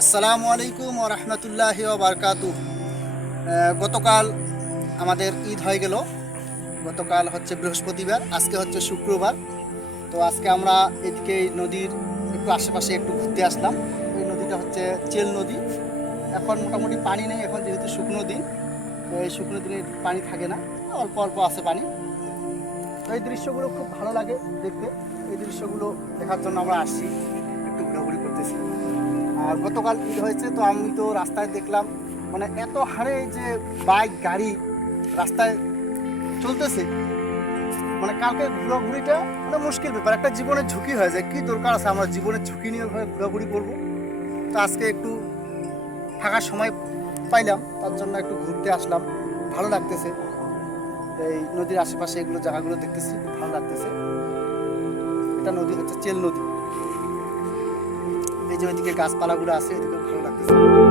আসসালামু আলাইকুম ও রহমতুল্লাহ বারকাতু গতকাল আমাদের ঈদ হয়ে গেল। গতকাল হচ্ছে বৃহস্পতিবার, আজকে হচ্ছে শুক্রবার। তো আজকে আমরা এদিকে নদীর একটু আশেপাশে একটু ঘুরতে আসলাম। এই নদীটা হচ্ছে চেল নদী। এখন মোটামুটি পানি নেই, এখন যেহেতু শুকনো দিন, তো এই শুকনো দিনে পানি থাকে না। অল্প অল্প আছে পানি। তো এই দৃশ্যগুলো খুব ভালো লাগে দেখতে। এই দৃশ্যগুলো দেখার জন্য আমরা আসছি। একটু ঘোরাঘুরি করতেছি। আর গতকাল ঈদ হয়েছে, তো আমি তো রাস্তায় দেখলাম মানে এত হারে যে বাইক, গাড়ি রাস্তায় চলতেছে মানে কালকে ঘোরাঘুরিটা মানে মুশকিল ব্যাপার, একটা জীবনের ঝুঁকি হয়ে যায়। কী দরকার আছে আমরা জীবনের ঝুঁকি নিয়ে ঘোরাঘুরি করব? তো আজকে একটু থাকার সময় পাইলাম, তার জন্য একটু ঘুরতে আসলাম, ভালো লাগতেছে। এই নদীর আশেপাশে এগুলো জায়গাগুলো দেখতেছি, খুব ভালো লাগতেছে। এটা নদী হচ্ছে চেল নদী। যে ওইদিকে গাছপালাগুলো আছে এদিকে ভালো লাগতেছে।